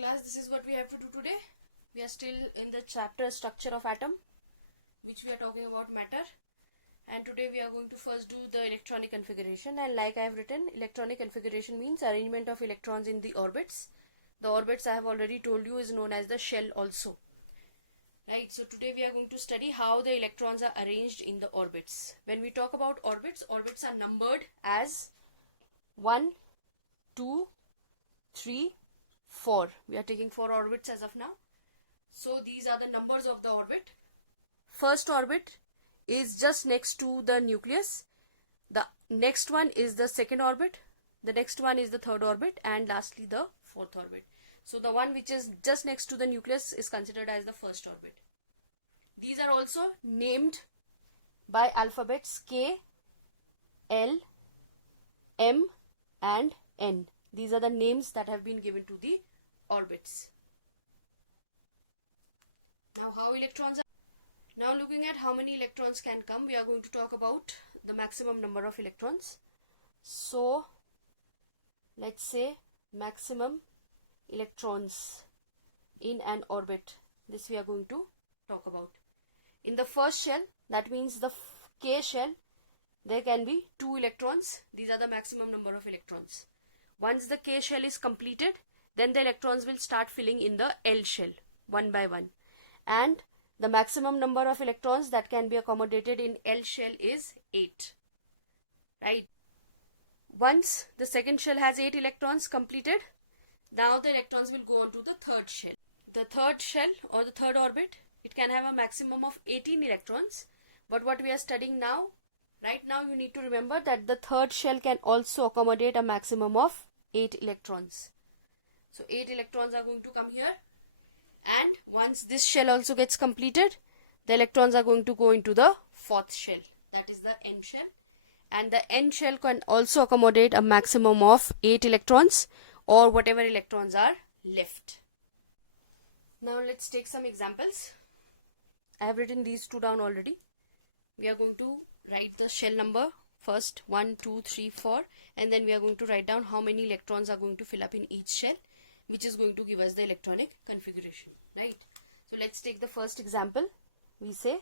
class, this is what we have to do today. We are still in the chapter structure of atom, which we are talking about matter, and today we are going to first do the electronic configuration. And like I have written, electronic configuration means arrangement of electrons in the orbits. The orbits I have already told you is known as the shell also, right? So today we are going to study how the electrons are arranged in the orbits. When we talk about orbits, orbits are numbered as 1, 2, 3, 4. We are taking 4 orbits as of now. So these are the numbers of the orbit. First orbit is just next to the nucleus. The next one is the second orbit. The next one is the third orbit, and lastly the fourth orbit. So the one which is just next to the nucleus is considered as the first orbit. These are also named by alphabets K, L, M and N. These are the names that have been given to the orbits. Now how electrons are. Now looking at how many electrons can come, we are going to talk about the maximum number of electrons. So let's say maximum electrons in an orbit. This we are going to talk about. In the first shell, that means the K shell, there can be 2 electrons. These are the maximum number of electrons. Once the K shell is completed, then the electrons will start filling in the L shell one by one. And the maximum number of electrons that can be accommodated in L shell is 8. Right? Once the second shell has 8 electrons completed, now the electrons will go on to the third shell. The third shell or the third orbit, it can have a maximum of 18 electrons. But what we are studying now, right now you need to remember that the third shell can also accommodate a maximum of 8 electrons. So 8 electrons are going to come here. And once this shell also gets completed, the electrons are going to go into the fourth shell. That is the N shell. And the N shell can also accommodate a maximum of 8 electrons or whatever electrons are left. Now let's take some examples. I have written these two down already. We are going to write the shell number first, 1, 2, 3, 4, and then we are going to write down how many electrons are going to fill up in each shell, which is going to give us the electronic configuration, right? So let's take the first example. We say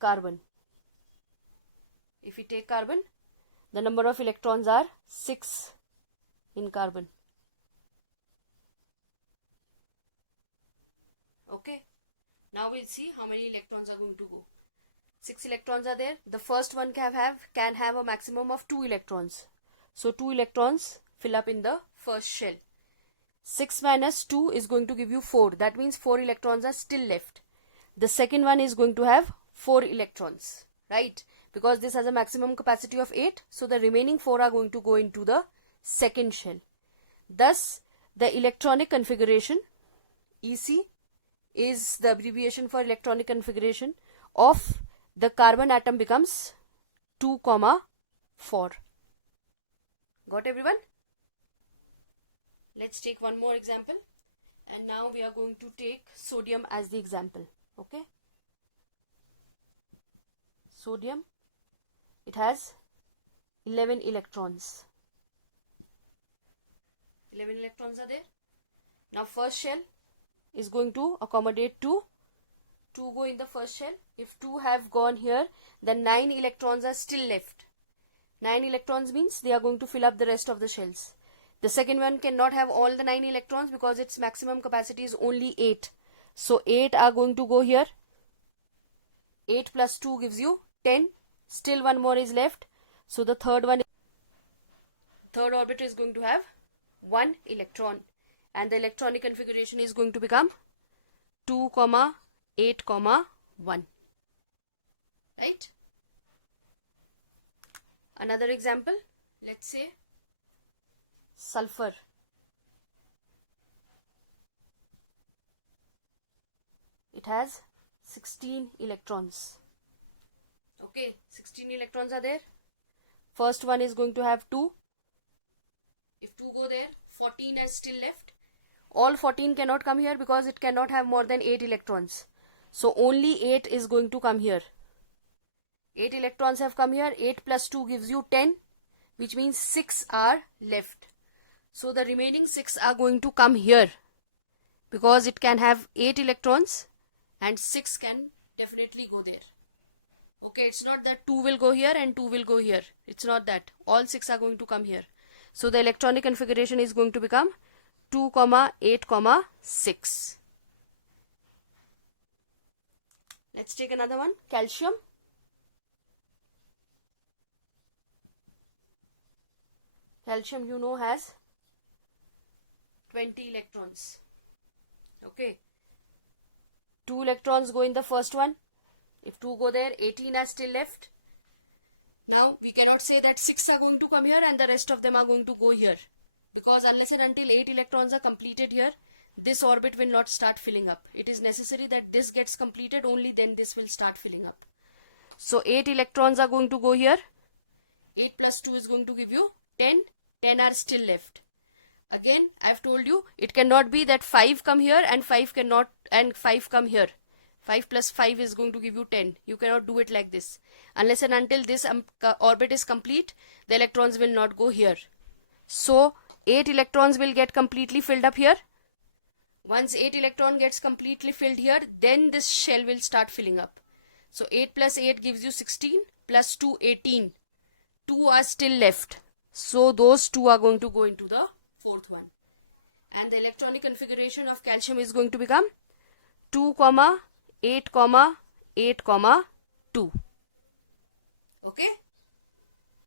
carbon. If we take carbon, the number of electrons are 6 in carbon. Okay. Now we'll see how many electrons are going to go. 6 electrons are there. The first one can have a maximum of 2 electrons. So 2 electrons fill up in the first shell. 6 minus 2 is going to give you 4. That means 4 electrons are still left. The second one is going to have 4 electrons, right? Because this has a maximum capacity of 8. So the remaining 4 are going to go into the second shell. Thus, the electronic configuration, EC, is the abbreviation for electronic configuration of the carbon atom becomes 2, 4. Got everyone? Let's take one more example. And now we are going to take sodium as the example. Okay? Sodium, it has 11 electrons. 11 electrons are there. Now first shell is going to accommodate 2. 2 go in the first shell. If 2 have gone here, then 9 electrons are still left. 9 electrons means they are going to fill up the rest of the shells. The second one cannot have all the 9 electrons because its maximum capacity is only 8. So 8 are going to go here. 8 plus 2 gives you 10. Still one more is left. So the third orbit is going to have 1 electron. And the electronic configuration is going to become 2, 8, 1. Right? Another example. Let's say sulfur. It has 16 electrons. Okay, 16 electrons are there. First one is going to have 2. If 2 go there, 14 is still left. All 14 cannot come here because it cannot have more than 8 electrons. So only 8 is going to come here. 8 electrons have come here. 8 plus 2 gives you 10, which means 6 are left. So the remaining 6 are going to come here because it can have 8 electrons and 6 can definitely go there. Okay, it's not that 2 will go here and 2 will go here. It's not that. All 6 are going to come here. So the electronic configuration is going to become 2, 8, 6. Let's take another one. Calcium. Calcium, you know, has 20 electrons. Okay. 2 electrons go in the first one. If 2 go there, 18 are still left. Now, we cannot say that 6 are going to come here and the rest of them are going to go here. Because unless and until 8 electrons are completed here, this orbit will not start filling up. It is necessary that this gets completed, only then this will start filling up. So 8 electrons are going to go here. 8 plus 2 is going to give you 10. 10 are still left. Again, I have told you, it cannot be that 5 come here and 5 come here. 5 plus 5 is going to give you 10. You cannot do it like this. Unless and until this orbit is complete, the electrons will not go here. So 8 electrons will get completely filled up here. Once 8 electron gets completely filled here, then this shell will start filling up. So 8 plus 8 gives you 16, plus 2, 18. 2 are still left. So those 2 are going to go into the fourth one. And the electronic configuration of calcium is going to become 2, 8, 8, 2. Okay.